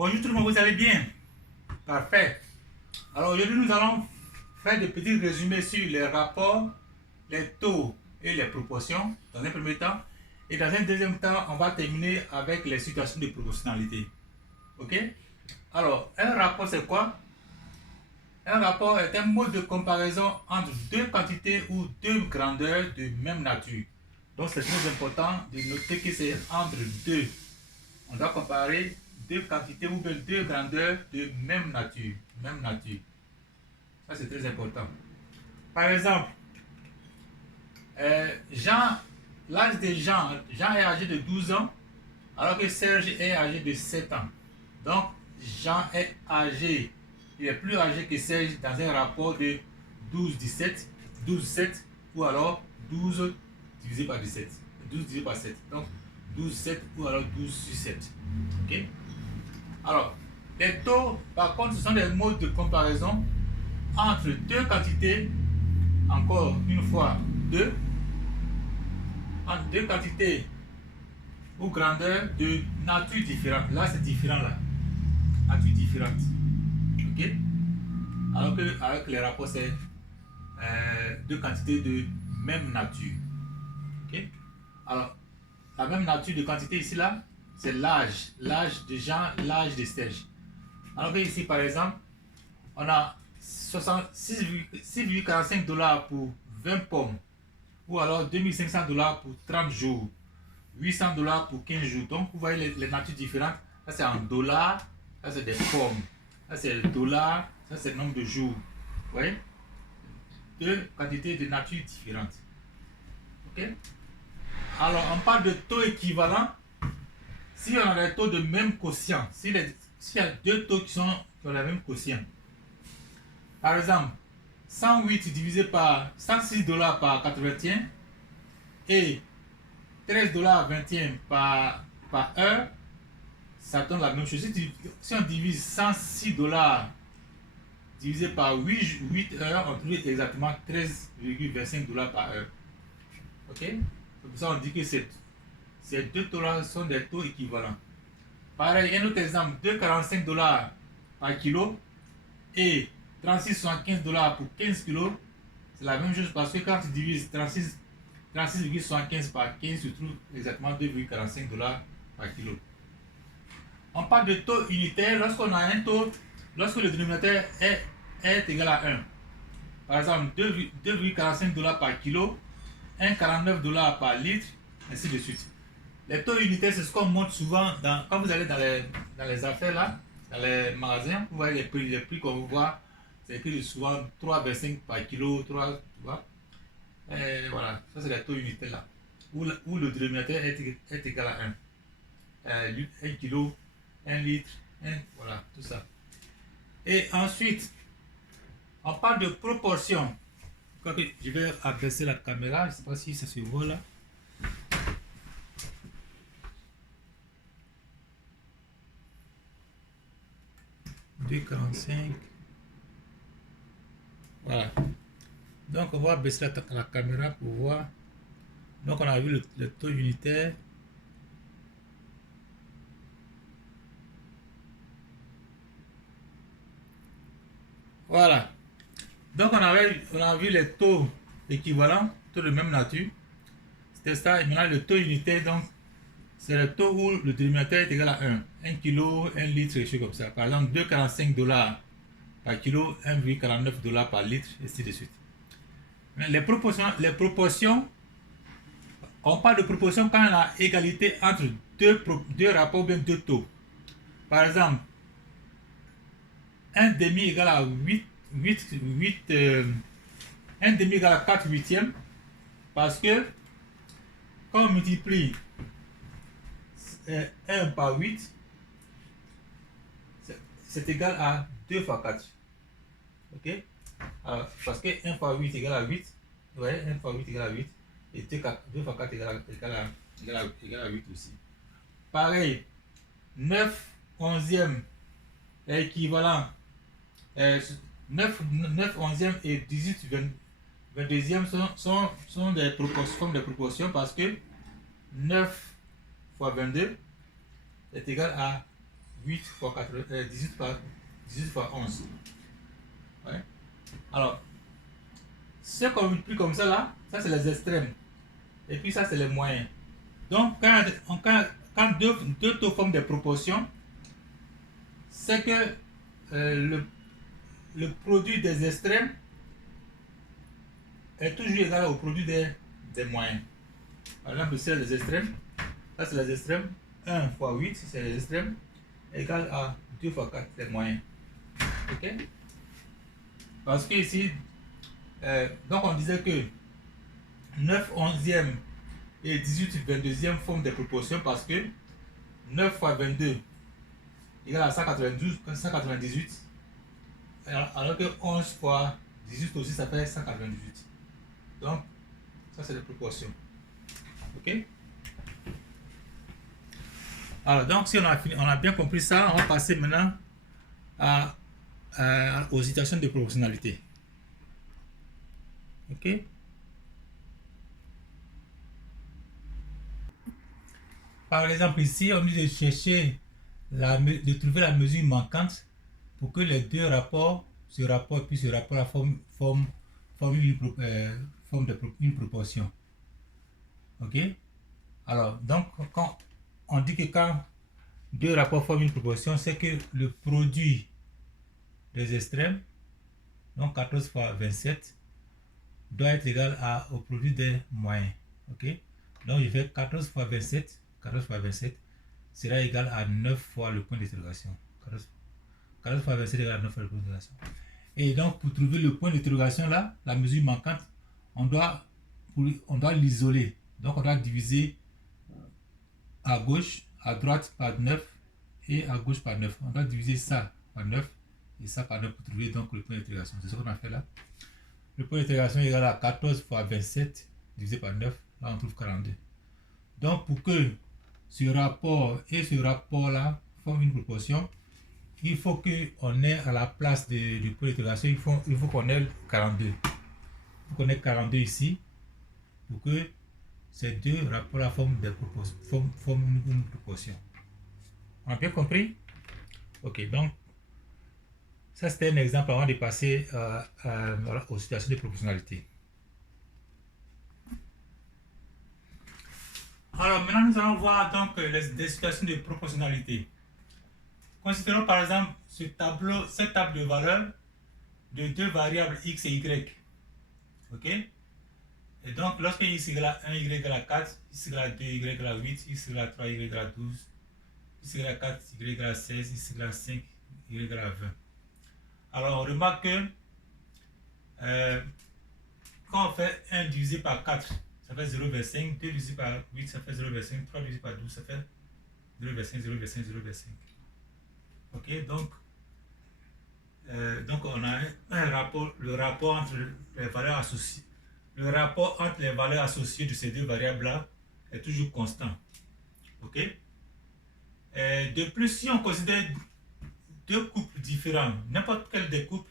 Bonjour tout le monde, vous allez bien? Parfait. Alors aujourd'hui nous allons faire des petits résumés sur les rapports, les taux et les proportions dans un premier temps. Et dans un deuxième temps, on va terminer avec les situations de proportionnalité. Ok? Alors, un rapport c'est quoi? Un rapport est un mode de comparaison entre deux quantités ou deux grandeurs de même nature. Donc c'est très important de noter que c'est entre deux. On doit comparer deux quantités ou bien deux grandeurs de même nature. Même nature. Ça c'est très important. Par exemple, l'âge de Jean est âgé de 12 ans, alors que Serge est âgé de 7 ans. Donc, Jean est âgé, il est plus âgé que Serge dans un rapport de 12-17, 12-7, ou alors 12 divisé par 17. 12 divisé par 7. Donc, 12-7 ou alors 12 sur 7. Ok? Alors, les taux, par contre, ce sont des modes de comparaison entre deux quantités, encore une fois, entre deux quantités ou grandeurs de nature différente. Là, c'est différent, là. Nature différente. Ok? Alors que avec les rapports, c'est deux quantités de même nature. Ok? Alors, la même nature de quantité ici, là, c'est l'âge. L'âge de Jean, l'âge de Serge. Alors que ici, par exemple, on a 6,45 $ pour 20 pommes. Ou alors 2500 $ pour 30 jours. 800 $ pour 15 jours. Donc, vous voyez les natures différentes. Ça, c'est en dollars. Ça, c'est des pommes. Ça, c'est le dollar. Ça, c'est le nombre de jours. Vous voyez? Deux quantités de nature différentes. Ok? Alors, on parle de taux équivalents. Si on a des taux de même quotient, s'il y a deux taux qui ont la même quotient. Par exemple, 108 divisé par 106 $ par 81 et 13 $ 21 par heure, ça donne la même chose. Si on divise 106 $ divisé par 8 heures, on trouve exactement 13,25 $ par heure. Ok? C'est pour ça qu'on dit que ces deux taux-là sont des taux équivalents. Pareil, un autre exemple, 2,45 $ par kilo et 36,75 $ pour 15 kg. C'est la même chose parce que quand tu divises 36,75 par 15, tu trouves exactement 2,45 $ par kilo. On parle de taux unitaire lorsqu'on a un taux, lorsque le dénominateur est égal à 1. Par exemple, 2,45 $ par kilo, 1,49 $ par litre, ainsi de suite. Les taux unitaires, c'est ce qu'on montre souvent quand vous allez dans les affaires là, dans les magasins, vous voyez les prix qu'on vous voit, c'est écrit souvent 3,25 par kilo, 3, tu vois. Et voilà, ça c'est les taux unitaires là, où le dénominateur est égal à 1. 1 kilo, 1 litre, voilà, tout ça. Et ensuite, on parle de proportion. Je vais abaisser la caméra, je ne sais pas si ça se voit là. Voilà. Donc on va baisser la caméra pour voir. Donc on a vu le taux unitaire. Voilà. Donc on a vu les taux équivalents, taux de même nature. C'était ça. Et maintenant le taux unitaire, donc c'est le taux où le dénominateur est égal à 1. 1 kg, 1 litre, et choses comme ça. Par exemple, 2,45 $ par kilo, 1,49 $ par litre, et ainsi de suite. Les proportions, on parle de proportion quand on a égalité entre deux rapports ou bien deux taux. Par exemple, 1 demi égale à 1 demi égale à 4 huitièmes, parce que quand on multiplie 1 par 8, c'est égal à 2 fois 4. Ok? Alors, parce que 1 fois 8 égale à 8. Vous voyez, 1 fois 8 égale à 8. Et 2 fois 4 égale à 8 aussi. Pareil, 9 onzièmes est équivalent. 9 onzièmes et 18 22e sont des proportions parce que 9 fois 22 est égal à 8 fois 4, 18 fois 11. Ouais. Alors, ce qu'on multiplie comme ça là, ça c'est les extrêmes. Et puis ça c'est les moyens. Donc quand deux taux forment des proportions, c'est que le produit des extrêmes est toujours égal au produit des moyens. Par exemple, c'est les extrêmes. Ça c'est les extrêmes. 1 fois 8, c'est les extrêmes, égal à 2 fois 4, les moyens. Ok? Parce que ici, donc on disait que 9 onzièmes et 18 22e forment des proportions parce que 9 fois 22 égale à 198. Alors que 11 fois 18 aussi, ça fait 198. Donc, ça c'est les proportions. Ok? Alors, donc, si on a bien compris ça, on va passer maintenant aux situations de proportionnalité. Ok? Par exemple, ici, on dit de chercher, de trouver la mesure manquante pour que les deux rapports, ce rapport et puis ce rapport, forment une proportion. Ok? Alors, donc, quand on dit que quand deux rapports forment une proportion, c'est que le produit des extrêmes, donc 14 fois 27, doit être égal au produit des moyens. Ok? Donc, je fais 14 fois 27 sera égal à 9 fois le point d'interrogation. 14 fois 27 égale à 9 fois le point d'interrogation. Et donc, pour trouver le point d'interrogation là, la mesure manquante, on doit l'isoler. Donc, on doit diviser à gauche, à droite par 9 et à gauche par 9. On doit diviser ça par 9 et ça par 9 pour trouver donc le point d'interrogation. C'est ce qu'on a fait là. Le point d'interrogation est égal à 14 fois 27 divisé par 9. Là, on trouve 42. Donc, pour que ce rapport et ce rapport-là forment une proportion, il faut qu'on ait à la place du point d'interrogation, il faut qu'on ait 42. Il faut qu'on ait 42 ici pour que ces deux rapports-là forment une proportion. On a bien compris? Ok, donc ça c'était un exemple avant de passer aux situations de proportionnalité. Alors maintenant nous allons voir donc des situations de proportionnalité. Considérons par exemple cette table de valeurs de deux variables x et y. Ok? Et donc lorsque x égale à 1, y égale à 4, x égale à 2, y égale à 8, x égale à 3, y égale à 12, x égale à 4, y égale à 16, x égale à 5, y égale à 20. Alors on remarque que quand on fait 1 divisé par 4, ça fait 0,5, 2 divisé par 8, ça fait 0,5, 3 divisé par 12, ça fait 0,5, 0,5, 0,5. Ok, donc on a un rapport, le rapport entre les valeurs associées. Le rapport entre les valeurs associées de ces deux variables-là est toujours constant. Ok? De plus, si on considère deux couples différents, n'importe quel des couples,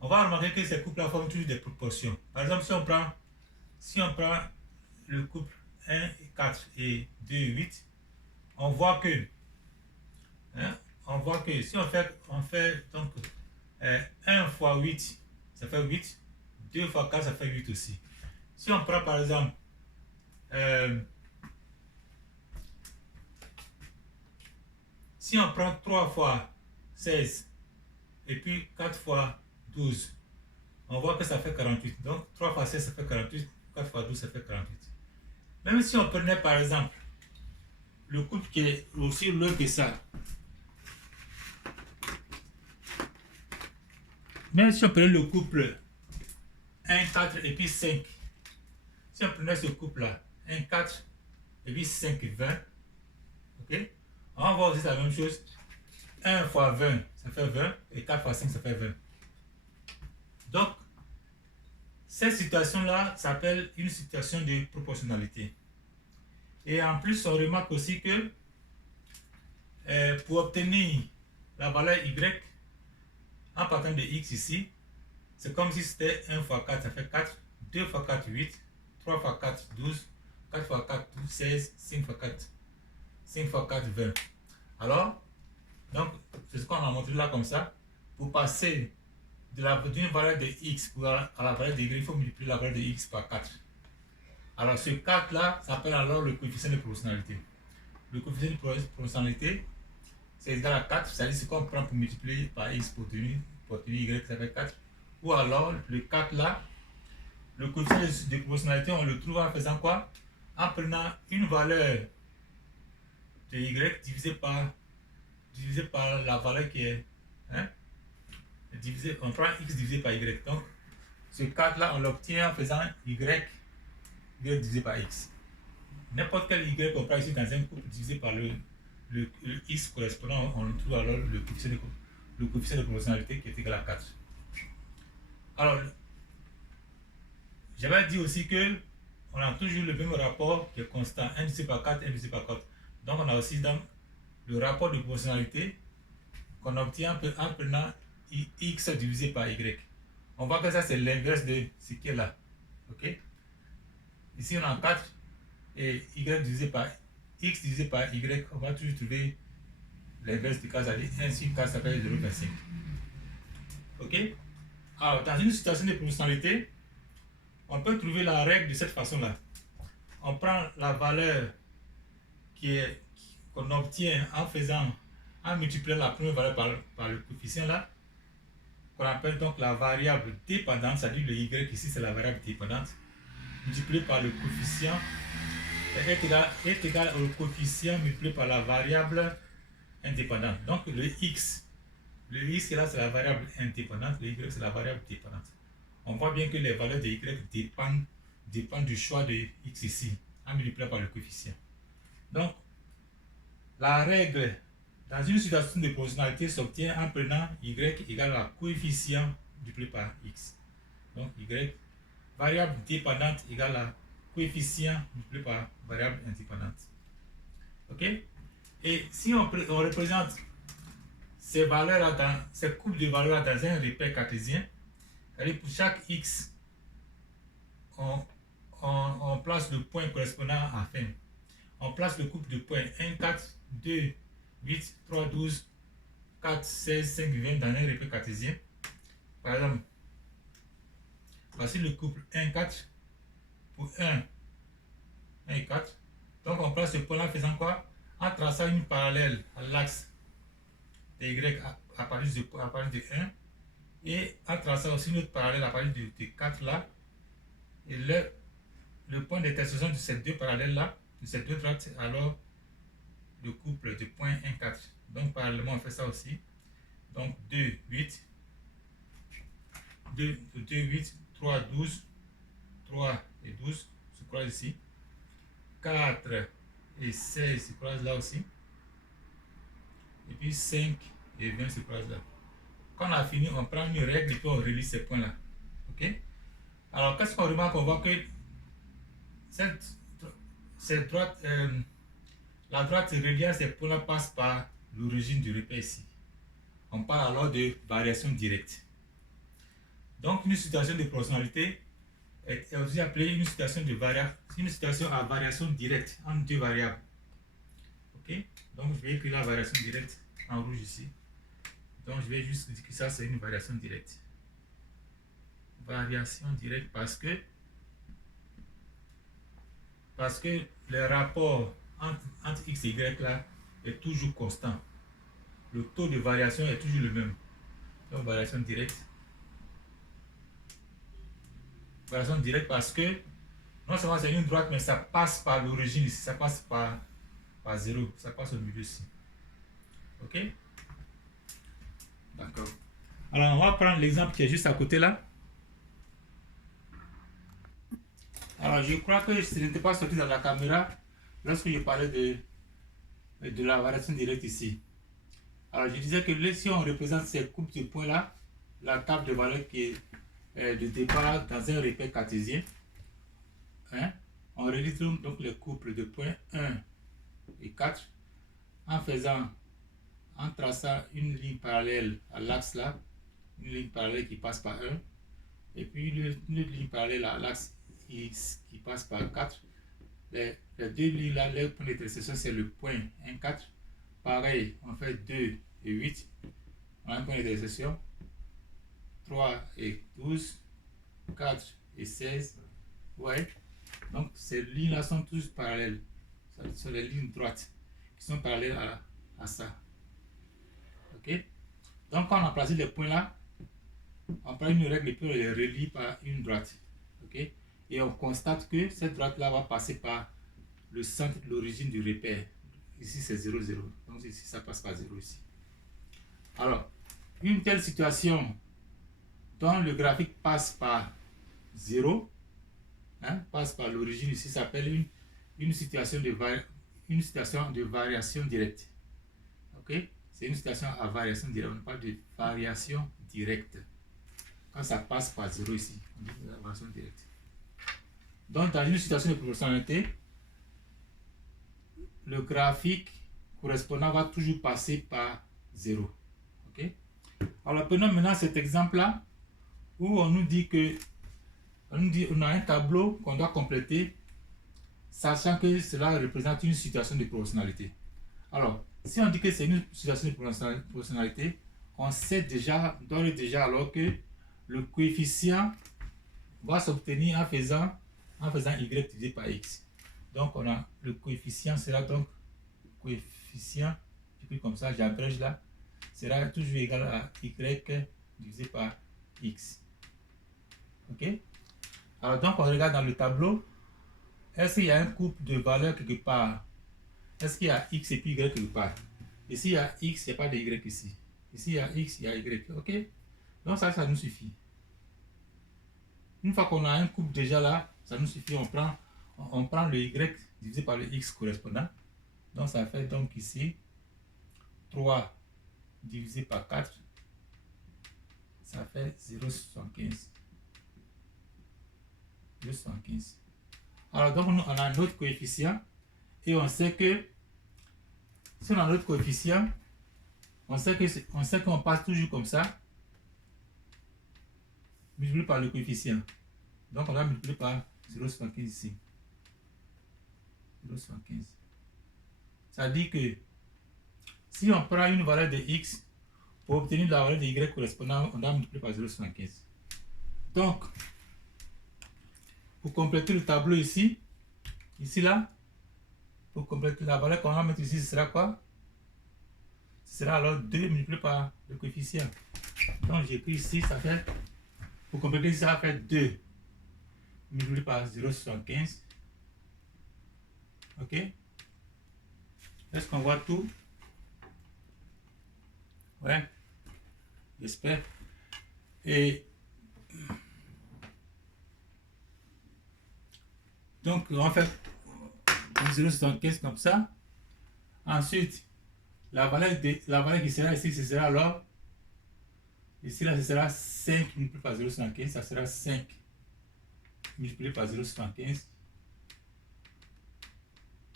on va remarquer que ces couples-là forment toujours des proportions. Par exemple, si on prend le couple 1, 4 et 2, 8, on voit que si on fait donc 1 fois 8, ça fait 8, 2 fois 4, ça fait 8 aussi. Si on prend par exemple si on prend 3 fois 16 et puis 4 fois 12, on voit que ça fait 48. Donc 3 fois 16, ça fait 48, 4 fois 12, ça fait 48. Même si on prenait par exemple le couple qui est aussi loin que ça, même si on prenait le couple 1, 4 et puis 5, si on prenait ce couple-là, 1, 4 et puis 5, 20, ok, on va voir aussi la même chose. 1 fois 20, ça fait 20, et 4 fois 5, ça fait 20. Donc, cette situation-là s'appelle une situation de proportionnalité. Et en plus, on remarque aussi que pour obtenir la valeur y, en partant de x ici, c'est comme si c'était 1 fois 4, ça fait 4, 2 fois 4, 8, 3 fois 4, 12, 4 fois 4, 12, 16, 5 fois 4, 5 fois 4, 20. Alors, Donc, c'est ce qu'on a montré là comme ça. Pour passer d'une valeur de x à la valeur de y, il faut multiplier la valeur de x par 4. Alors, ce 4 là s'appelle alors le coefficient de proportionnalité. Le coefficient de proportionnalité, c'est égal à 4, c'est-à-dire ce qu'on prend pour multiplier par x pour tenir y, ça fait 4. Ou alors, le 4 là, le coefficient de proportionnalité, on le trouve en faisant quoi? En prenant une valeur de y divisé par la valeur qui est, hein, on prend x divisé par y. Donc, ce 4 là, on l'obtient en faisant y divisé par x. N'importe quel y qu'on prend ici dans un couple divisé par le x correspondant, on trouve alors le coefficient de proportionnalité qui est égal à 4. Alors, j'avais dit aussi que on a toujours le même rapport qui est constant, 1 divisé par 4, 1 divisé par 4. Donc, on a aussi dans le rapport de proportionnalité qu'on obtient en prenant x divisé par y. On voit que ça, c'est l'inverse de ce qui est là. Ok? Ici, on a 4 et y divisé par x divisé par y. On va toujours trouver l'inverse du cas, c'est-à-dire 1 sur 4, ça fait 0,25. Ok? Alors, dans une situation de proportionnalité, on peut trouver la règle de cette façon-là. On prend la valeur qu'on obtient en multipliant la première valeur par le coefficient là, qu'on appelle donc la variable dépendante, c'est-à-dire le y ici c'est la variable dépendante, multiplié par le coefficient est égal au coefficient multiplié par la variable indépendante. Donc le x qui est là c'est la variable indépendante, le y c'est la variable dépendante. On voit bien que les valeurs de y dépendent du choix de x ici, en multipliant par le coefficient. Donc, la règle dans une situation de proportionnalité s'obtient en prenant y égale à coefficient multiplié par x. Donc, y, variable dépendante égale à coefficient multiplié par variable indépendante. Ok? Et si on représente ces valeurs-là, ces couples de valeurs dans un repère cartésien, c'est-à-dire pour chaque x, on place le point correspondant à fin. On place le couple de points 1, 4, 2, 8, 3, 12, 4, 16, 5, 20 dans un repère cartésien. Par exemple, voici le couple 1, 4 pour 1 et 4. Donc on place ce point-là faisant quoi? En traçant une parallèle à l'axe de y à partir de 1 et en traçant aussi une autre parallèle à partir de 4 là. Et le point d'intersection de ces deux parallèles-là, de ces deux droites, c'est alors le couple de points 1, 4. Donc, parallèlement, on fait ça aussi. Donc, 2, 8, 3, 12, 3 et 12 se croisent ici. 4 et 16 se croisent là aussi. Et puis 5 et 20 se croisent là. Quand on a fini, on prend une règle et puis on relie ces points-là. Ok? Alors, qu'est-ce qu'on remarque? On voit que cette droite, la droite reliée à ces points-là passe par l'origine du repère ici. On parle alors de variation directe. Donc, une situation de proportionnalité est aussi appelée une situation à variation directe entre deux variables. Ok? Donc, je vais écrire la variation directe en rouge ici. Donc, je vais juste dire que ça, c'est une variation directe. Variation directe parce que le rapport entre x et y là est toujours constant. Le taux de variation est toujours le même. Donc, variation directe. Variation directe parce que non seulement c'est une droite, mais ça passe par l'origine ici, ça passe par 0, ça passe au milieu ici. Ok? D'accord. Alors, on va prendre l'exemple qui est juste à côté là. Alors, je crois que ce n'était pas sorti dans la caméra lorsque je parlais de la variation directe ici. Alors, je disais que si on représente ces coupes de points là, la table de valeurs qui est de départ dans un repère cartésien, hein, on relie donc les couples de points 1 et 4 en traçant une ligne parallèle à l'axe là, une ligne parallèle qui passe par 1, et puis une ligne parallèle à l'axe X qui passe par 4. Les deux lignes là, leur point d'intersection c'est le point 1, 4. Pareil, on fait 2 et 8. On a un point d'intersection. 3 et 12. 4 et 16. Ouais. Donc ces lignes-là sont tous parallèles. Ce sont les lignes droites qui sont parallèles à ça. Ok. Donc quand on a placé les points là, on prend une règle et puis on les relie par une droite. Ok. Et on constate que cette droite-là va passer par le centre de l'origine du repère. Ici c'est 0, 0. Donc ici ça passe par 0 ici. Alors, une telle situation dont le graphique passe par 0, passe par l'origine ici, s'appelle une situation de variation directe. Ok? C'est une situation à variation directe. On parle de variation directe. Quand ça passe par 0 ici, on dit la variation directe. Donc, dans une situation de proportionnalité, le graphique correspondant va toujours passer par 0. Ok? Alors, prenons maintenant cet exemple-là où on nous dit que on a un tableau qu'on doit compléter, sachant que cela représente une situation de proportionnalité. Alors, si on dit que c'est une situation de proportionnalité, on sait déjà, d'ores et déjà, alors que le coefficient va s'obtenir en faisant y divisé par x. Donc, on a le coefficient sera donc coefficient, comme ça, j'abrège là, sera toujours égal à y divisé par x. Ok? Alors, donc, on regarde dans le tableau. Est-ce qu'il y a un couple de valeurs quelque part? Est-ce qu'il y a x et puis y quelque part? Ici, il y a x, il n'y a pas de y ici. Ici, il y a x, il y a y. Ok? Donc, ça nous suffit. Une fois qu'on a un couple déjà là, ça nous suffit. On prend le y divisé par le x correspondant. Donc, ça fait donc ici 3 divisé par 4. Ça fait 0,75. 0,75. Alors, donc, on a notre coefficient. Et on sait que, si on a notre coefficient, on sait qu'on passe toujours comme ça, multiplié par le coefficient. Donc, on va multiplier par 0,75 ici. 0,75. Ça dit que, si on prend une valeur de x, pour obtenir la valeur de y correspondante, on doit multiplier par 0,75. Donc, pour compléter le tableau ici là, pour compléter la valeur qu'on va mettre ici, ce sera quoi? Ce sera alors 2 multiplié par le coefficient. Donc j'écris ici, ça fait, pour compléter ça va faire 2 multiplié par 0,75. Ok? Est-ce qu'on voit tout? Ouais, j'espère. Et donc on fait 0,75 comme ça. Ensuite, la valeur qui sera ici, ce sera alors, ici là, ce sera 5 multiplié par 0,75, ça sera 5 multiplié par 0,75.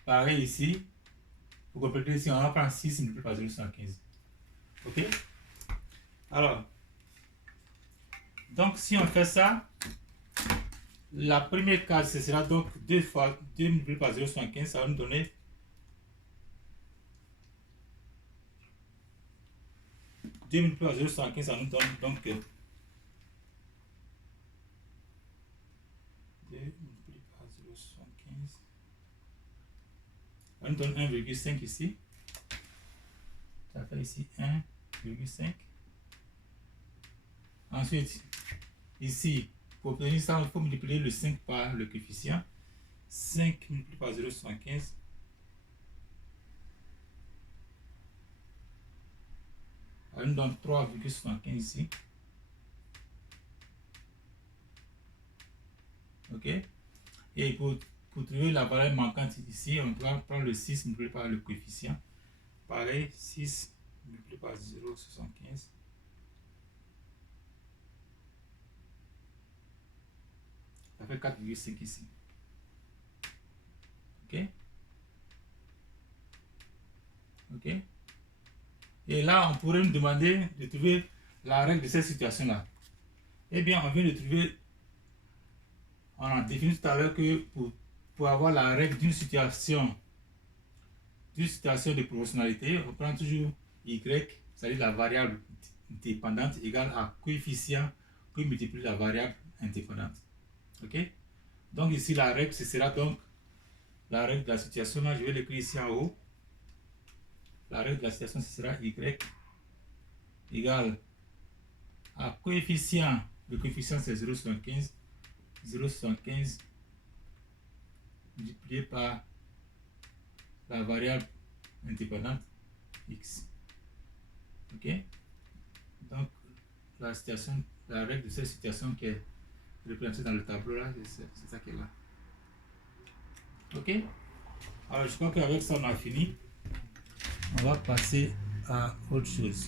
Pareil ici, pour compléter ici, on va prendre 6 multiplié par 0,75. Ok? Alors, donc si on fait ça, la première case, ce sera donc 2 multiplié par 0,75, ça va nous donner 2 multiplié par 0,75, ça nous donne donc 2 multiplié par 0,75, ça nous donne 1,5 ici. Ça fait ici 1,5. Ensuite, ici, pour obtenir ça, il faut multiplier le 5 par le coefficient. 5 multiplié par 0,75. Ça nous donne 3,75 ici. Ok? Et pour trouver la valeur manquante ici, on doit prendre le 6 multiplié par le coefficient. Pareil, 6 multiplié par 0,75. Ça fait 4,5 ici. Ok? Ok? Et là, on pourrait nous demander de trouver la règle de cette situation-là. Eh bien, on vient de trouver, on a défini tout à l'heure que pour avoir la règle d'une situation de proportionnalité, on prend toujours y c'est-à-dire la variable dépendante égale à coefficient qui multiplie la variable indépendante. Ok? Donc ici, la règle, ce sera donc la règle de la situation. Là, je vais l'écrire ici en haut. La règle de la situation, ce sera y égale à coefficient. Le coefficient, c'est 0,75. 0,75 multiplié par la variable indépendante x. Ok? Donc, la situation, la règle de cette situation qui est représentée dans le tableau là, c'est ça qui est là. Ok? Alors, je crois qu'avec ça, on a fini. On va passer à autre chose.